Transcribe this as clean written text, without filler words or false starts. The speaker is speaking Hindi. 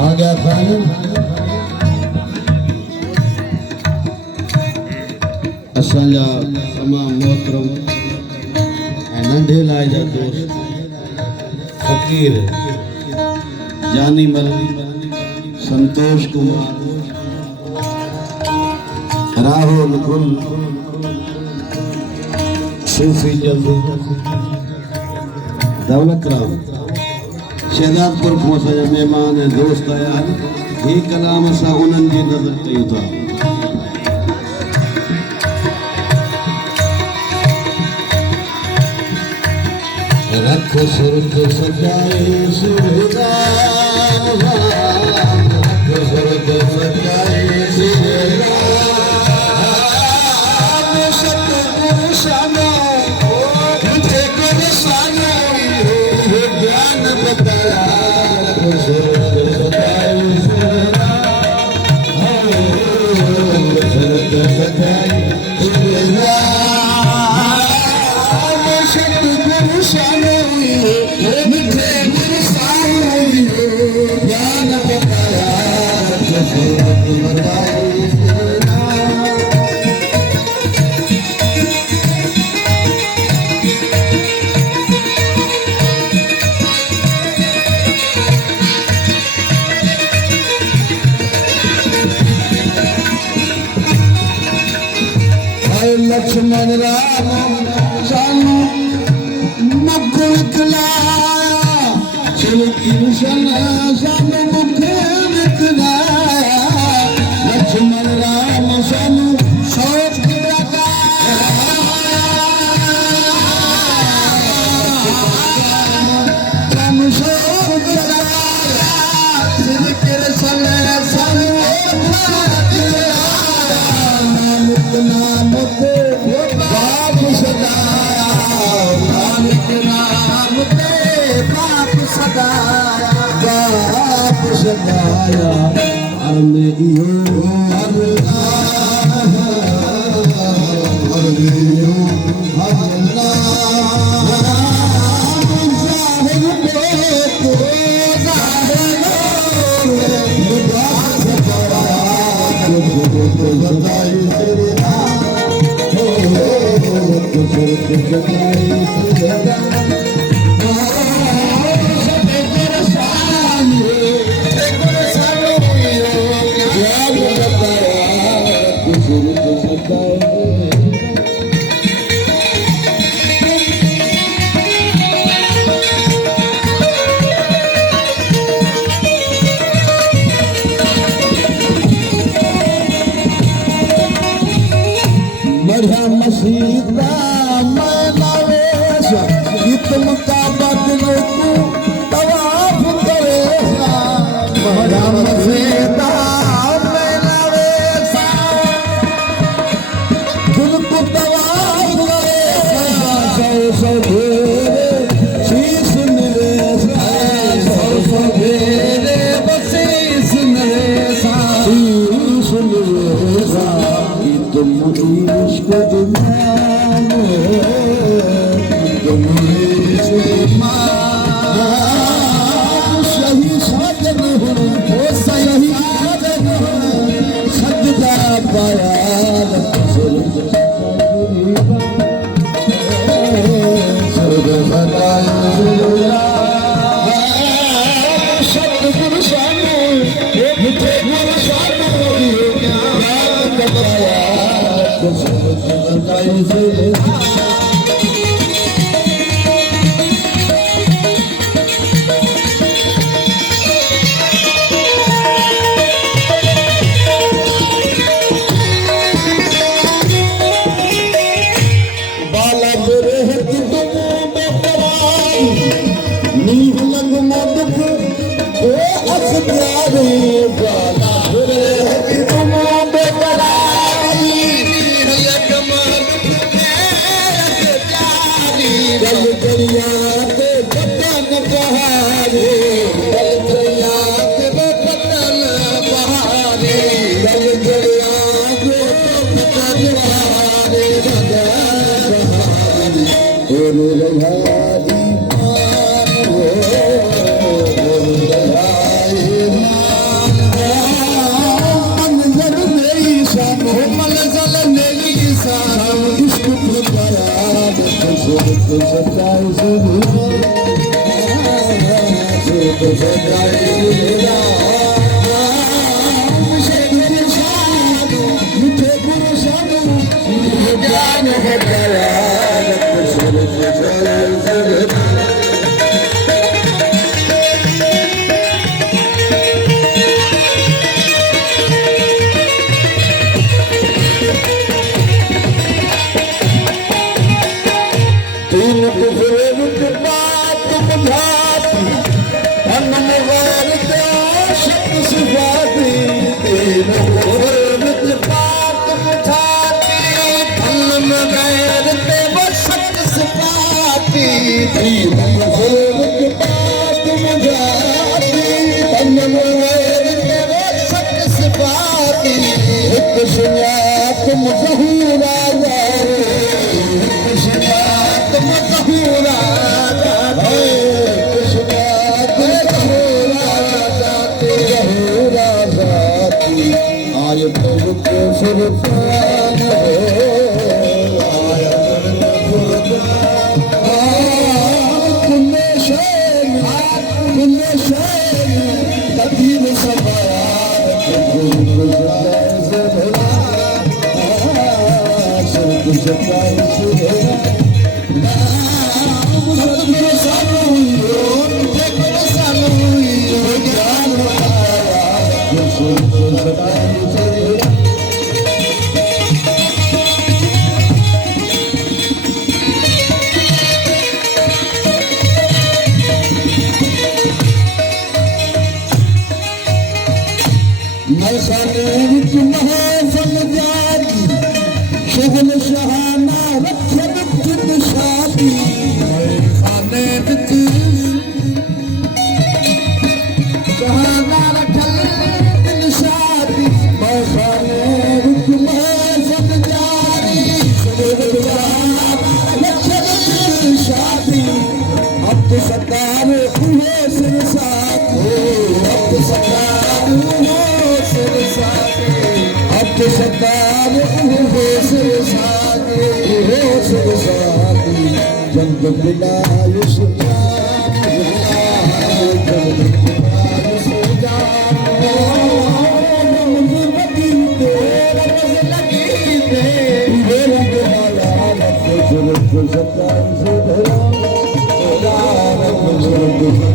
आ गया फाइनल। असांजा तमाम मोहतरम नंढे लाए जा दोस्त फकीर जानी मल संतोष कुमार राहुल गुल सूफी जल्दी दौलत राम शहदादपुर को असांजा मेहमान ऐं दोस्त आया आहिनि। ही कलाम असां उन्हनि जी नज़र कयूं था। रख सुरत सजाए सुरदान, रख सुरत सजाए सुरदान, सतगुरु शानो मुझे गुरु शानो ये ज्ञान बताया। रख सुरत सजाए सुरदान, रख सुरत सजाए सुरदान, सतगुरु शानो लक्ष्मण राम सानू मुकुल खिलाया, श्री कृष्ण सानू मुकुल खिलाया। लक्ष्मण राम सानू शौक लगाया, सानू शौक लगाया। श्री कृष्ण सानू नाम पे बाप सदाया, नानक नाम पे बाप सदाया, बाप सदाया। हर में इहो मसीदा मनावेश गीत मुताबक तू तवाफ करेसा। मरा मसीदा मनावेश दिल को तवाफ करेसा। सौ सौ भेरे शीश नवेसा, सौ सौ भेरे बसीस नवेसा, शीश नवेसा। तुम इश्क इमाम तुम इश्क इमाम सही साजन हो, ओ सही साजन हो। सजदा पाया सुरग सतगुरु शानो मुझे गुरु शानो ज्ञान बताया। बाला बुरे नींद लग मदक ओ अस प्यारे। बाला बुरे दरिया के बदन बहारे, दरिया के बदन बहारे, दरिया के बदन बहारे, बदन बहारे। सच्चाई से भूला तो सच्चाई से भूला मुझे पुरुषाद मुझे ज्ञान है दयाल सच्चाई से भूला तीन कुफरे के बात बुझाती अनमोल के शब्द सिफाती तीन कुफरे के बात बुझाती अनमोल के शब्द सिफाती तीन कुफरे के बात बुझाती अनमोल के शब्द सिफाती एक सुनिया तुम जहूरा आय के सुरतान कदीम शुगल शहाना रखन जिद शादी खाने बिच शहाना रखन जिद शादी खाने बिच महफल जारी शुगल शहाना रखन जिद शादी अब तो सरकार हुए सिर साथ अब तो सरकार हुए सिर साथ अब तो सरकार हुए सिर साथ जंग बिलायुष सच्चाई से